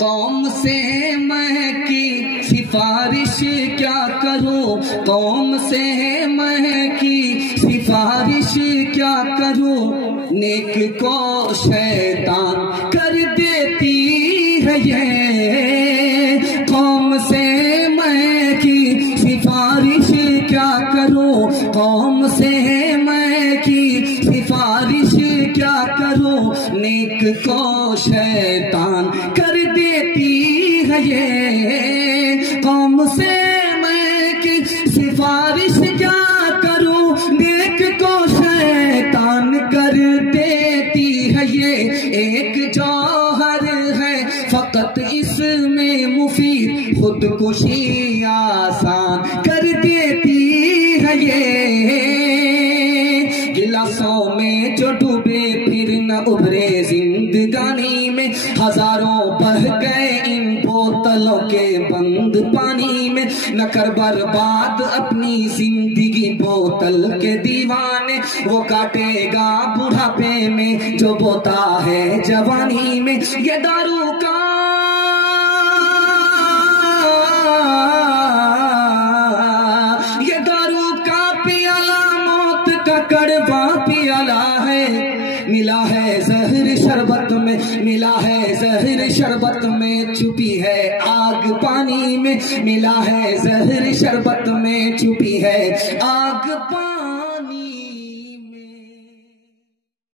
قوم سے میں کی سفارش کیا کروں، قوم سے میں کی سفارش کیا کروں، نیک کو شیطان کر دیتی ہے یہ، قوم سے میں کی سفارش کیا کروں، قوم سے میں کی سفارش کیا کروں، نیک کو شیطان کر دیتی ہے یہ، قوم سے میں کی سفارش کیا کروں، نیک کو شیطان کر دیتی ہے یہ، ایک جوہر ہے فقط اس میں مفید، خودکشی آسان کر دیتی ہے یہ، گلاسوں میں جو ڈوبے پھر نہ ابھرے زندگانی میں، ہزاروں بہہ گئے ان بوتلوں کے بند پانی میں، نہ کر برباد اپنی زندگی بوتل کے دیوانے، وہ کاٹے گا بڑھاپے میں جو بوتا ہے جوانی میں، یہ دارو کا پیالہ موت کا کڑوا پیالہ ہے، ملا ہے زہر شربت میں، ملا ہے زہر شربت میں، چھپی ہے آگ پانی میں، ملا ہے زہر شربت میں، چھپی ہے آگ پانی